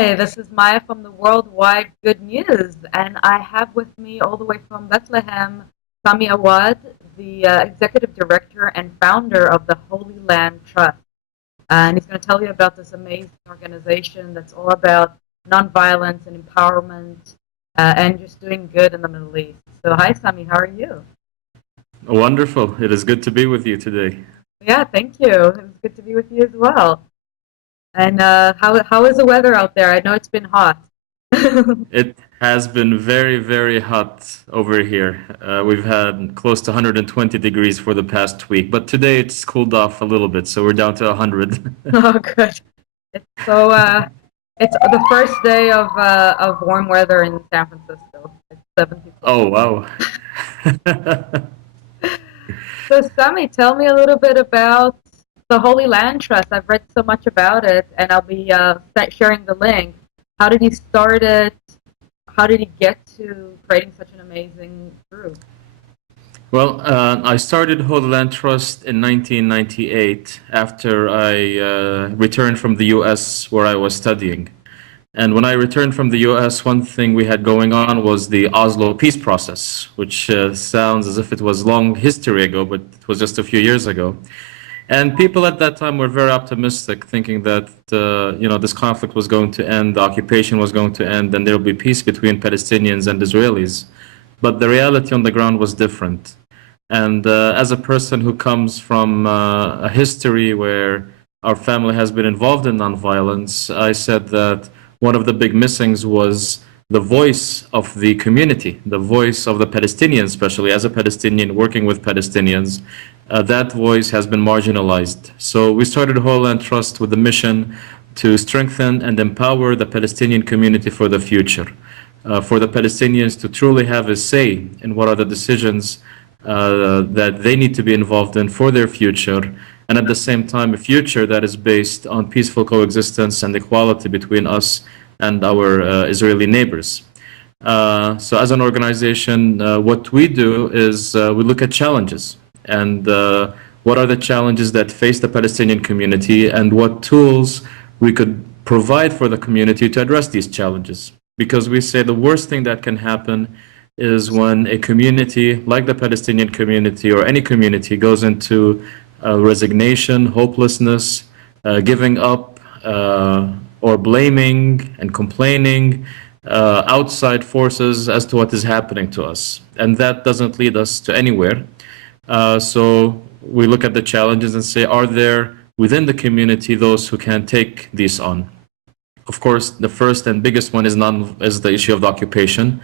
Hi, this is Maya from the Worldwide Good News, and I have with me all the way from Bethlehem, Sami Awad, the Executive Director and founder of the HolyLand Trust. And he's going to tell you about this amazing organization that's all about nonviolence and empowerment and just doing good in the Middle East. So, hi, Sami, how are you? Wonderful. It is good to be with you today. Yeah, thank you. It's good to be with you as well. And how is the weather out there? I know it's been hot. It has been very, very hot over here. We've had close to 120 degrees for the past week, but today it's cooled off a little bit, so we're down to 100. Oh, good. It's so it's the first day of warm weather in San Francisco. It's 74. Oh, wow. So, Sami, tell me a little bit about the Holy Land Trust. I've read so much about it, and I'll be sharing the link. How did you start it? How did you get to creating such an amazing group? Well, I started HolyLand Trust in 1998 after I returned from the US where I was studying. And when I returned from the US, one thing we had going on was the Oslo peace process, which sounds as if it was long history ago, but it was just a few years ago. And people at that time were very optimistic, thinking that this conflict was going to end, the occupation was going to end, and there will be peace between Palestinians and Israelis. But the reality on the ground was different. And as a person who comes from a history where our family has been involved in nonviolence, I said that one of the big missings was the voice of the community, the voice of the Palestinians, especially as a Palestinian working with Palestinians. That voice has been marginalized. So we started HolyLand Trust with the mission to strengthen and empower the Palestinian community for the future, for the Palestinians to truly have a say in what are the decisions that they need to be involved in for their future, and at the same time, a future that is based on peaceful coexistence and equality between us and our Israeli neighbors. So as an organization, what we do is we look at challenges and what are the challenges that face the Palestinian community and what tools we could provide for the community to address these challenges. Because we say the worst thing that can happen is when a community like the Palestinian community or any community goes into resignation, hopelessness, giving up, or blaming and complaining outside forces as to what is happening to us. And that doesn't lead us to anywhere. So we look at the challenges and say, are there within the community those who can take these on? Of course, the first and biggest one is the issue of the occupation.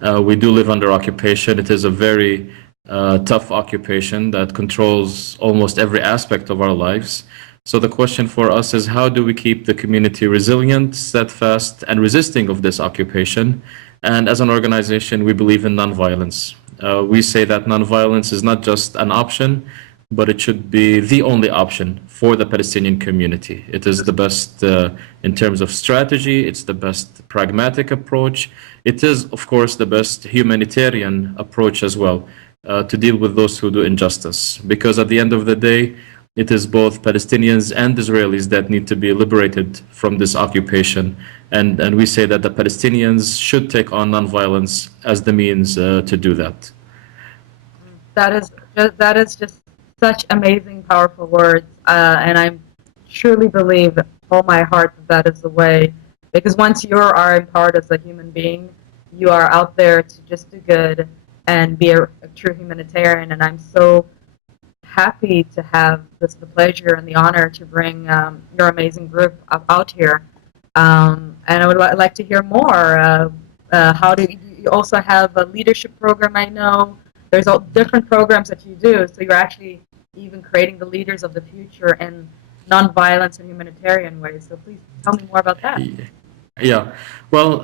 We do live under occupation. It is a very tough occupation that controls almost every aspect of our lives. So the question for us is, how do we keep the community resilient, steadfast, and resisting of this occupation? And as an organization, we believe in nonviolence. We say that nonviolence is not just an option, but it should be the only option for the Palestinian community. It is the best in terms of strategy. It's the best pragmatic approach. It is, of course, the best humanitarian approach as well to deal with those who do injustice. Because at the end of the day, it is both Palestinians and Israelis that need to be liberated from this occupation. And we say that the Palestinians should take on nonviolence as the means to do that. That is just such amazing, powerful words, and I truly believe with all my heart that that is the way. Because once you are empowered as a human being, you are out there to just do good and be a true humanitarian. And I'm so happy to have the pleasure and the honor to bring your amazing group out here. And I would like to hear more. How do you also have a leadership program? I know there's all different programs that you do, so you're actually even creating the leaders of the future in nonviolence and humanitarian ways. So please tell me more about that. Yeah. Well,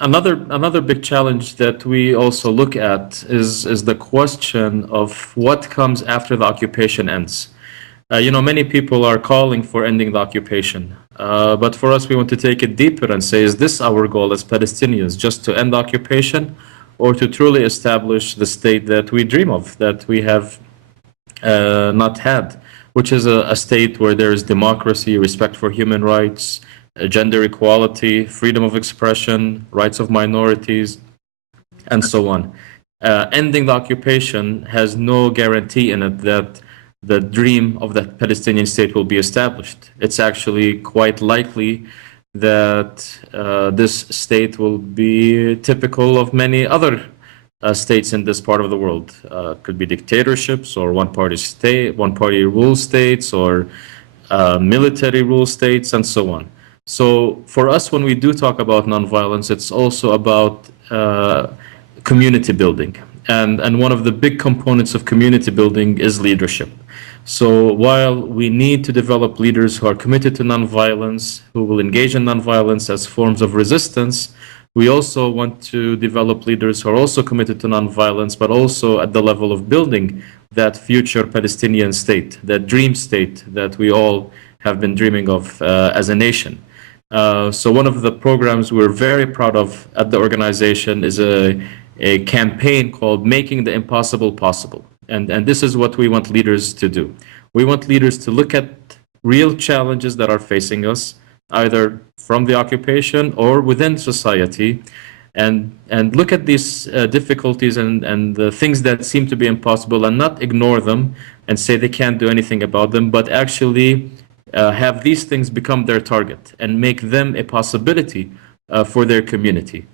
another big challenge that we also look at is the question of what comes after the occupation ends. Many people are calling for ending the occupation, but for us, we want to take it deeper and say, is this our goal as Palestinians, just to end the occupation, or to truly establish the state that we dream of, that we have not had, which is a state where there is democracy, respect for human rights, gender equality, freedom of expression, rights of minorities, and so on. Ending the occupation has no guarantee in it that the dream of the Palestinian state will be established. It's actually quite likely that this state will be typical of many other states in this part of the world. Could be dictatorships or one-party rule states, or military rule states, and so on. So for us, when we do talk about nonviolence, it's also about community building. And one of the big components of community building is leadership. So while we need to develop leaders who are committed to nonviolence, who will engage in nonviolence as forms of resistance, we also want to develop leaders who are also committed to nonviolence, but also at the level of building that future Palestinian state, that dream state that we all have been dreaming of as a nation. So one of the programs we're very proud of at the organization is a campaign called Making the Impossible Possible. And this is what we want leaders to do. We want leaders to look at real challenges that are facing us, either from the occupation or within society, and look at these difficulties and the things that seem to be impossible, and not ignore them and say they can't do anything about them, but actually have these things become their target and make them a possibility for their community.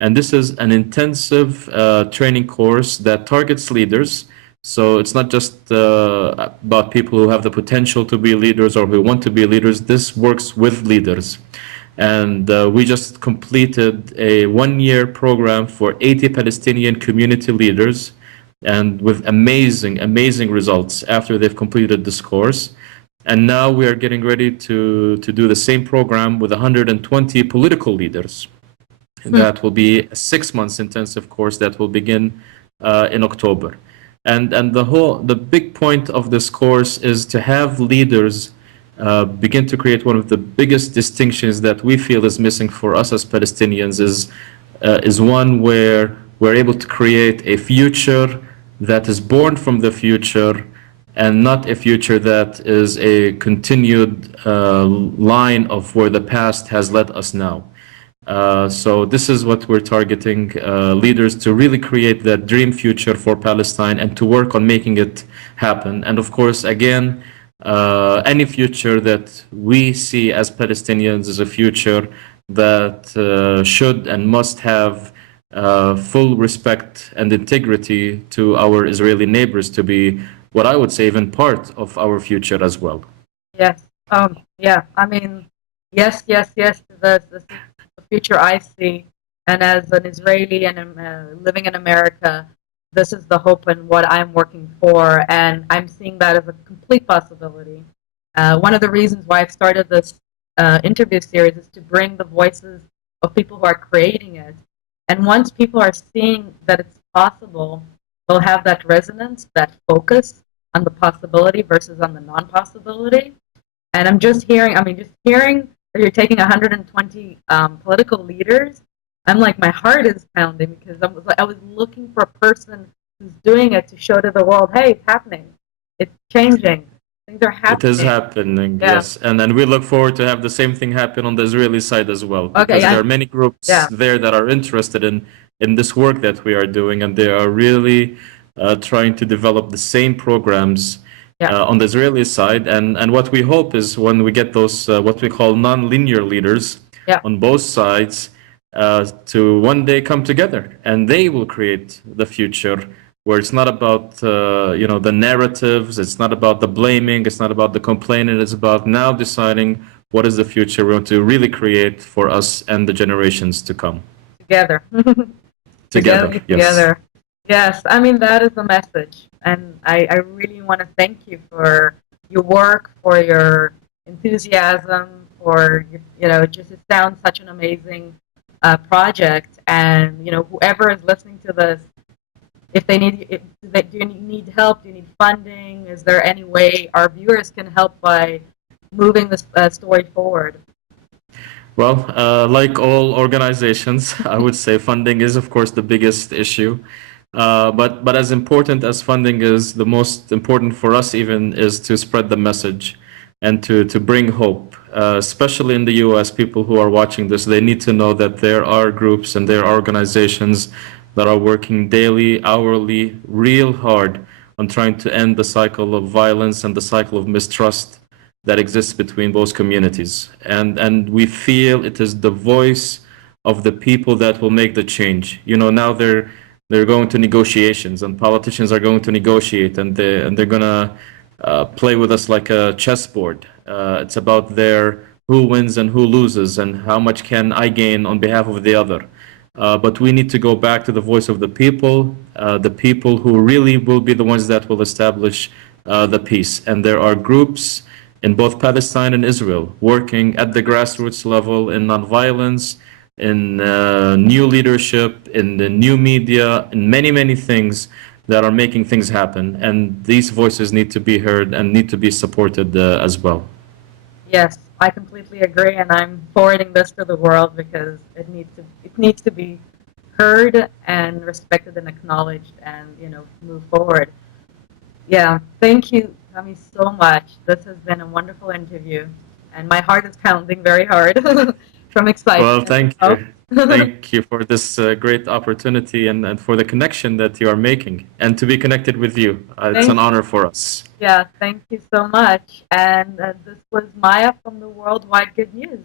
And this is an intensive training course that targets leaders. So it's not just about people who have the potential to be leaders or who want to be leaders. This works with leaders. And we just completed a one-year program for 80 Palestinian community leaders, and with amazing, amazing results after they've completed this course. And now we are getting ready to do the same program with 120 political leaders. That will be a 6 months intensive course that will begin in October. And the big point of this course is to have leaders begin to create one of the biggest distinctions that we feel is missing for us as Palestinians, is one where we're able to create a future that is born from the future, and not a future that is a continued line of where the past has led us now. So this is what we're targeting, leaders to really create that dream future for Palestine and to work on making it happen. And of course, again, any future that we see as Palestinians is a future that should and must have full respect and integrity to our Israeli neighbors, to be what I would say even part of our future as well. Yes. Yeah. I mean, yes. This is the future I see, and as an Israeli and living in America, this is the hope and what I'm working for, and I'm seeing that as a complete possibility. One of the reasons why I've started this interview series is to bring the voices of people who are creating it. And once people are seeing that it's possible, they'll have that resonance, that focus on the possibility versus on the non-possibility. And I'm just hearing that you're taking 120 political leaders. I'm like, my heart is pounding, because I was looking for a person who's doing it to show to the world, hey, it's happening. It's changing. Things are happening. It is happening, yes. And then we look forward to have the same thing happen on the Israeli side as well. Because there are many groups there that are interested in this work that we are doing, and they are really trying to develop the same programs on the Israeli side. And what we hope is when we get those, what we call non-linear leaders on both sides, to one day come together, and they will create the future where it's not about the narratives, it's not about the blaming, it's not about the complaining, it's about now deciding what is the future we want to really create for us and the generations to come. Together. Together. Yes, I mean, that is the message. And I really want to thank you for your work, for your enthusiasm, for, it sounds such an amazing project. And, whoever is listening to this, do you need help? Do you need funding? Is there any way our viewers can help by moving this story forward? Well, like all organizations, I would say funding is, of course, the biggest issue. But as important as funding is, the most important for us even is to spread the message. and to bring hope, especially in the US. People who are watching this, they need to know that there are groups and there are organizations that are working daily, hourly, real hard on trying to end the cycle of violence and the cycle of mistrust that exists between those communities. And we feel it is the voice of the people that will make the change. You know, now they're going to negotiations, and politicians are going to negotiate, and they're gonna play with us like a chessboard. It's about their who wins and who loses, and how much can I gain on behalf of the other. But we need to go back to the people who really will be the ones that will establish the peace. And there are groups in both Palestine and Israel working at the grassroots level in nonviolence, in new leadership, in the new media, in many, many things that are making things happen. And these voices need to be heard and need to be supported as well. Yes, I completely agree, and I'm forwarding this to the world because it needs to be heard and respected and acknowledged, and move forward. Yeah, thank you, Sami, so much. This has been a wonderful interview, and my heart is pounding very hard from Well, excitement. thank you. Thank you for this great opportunity and for the connection that you are making and to be connected with you. It's an honor for us. Yeah, thank you so much. And this was Maya from the Worldwide Good News.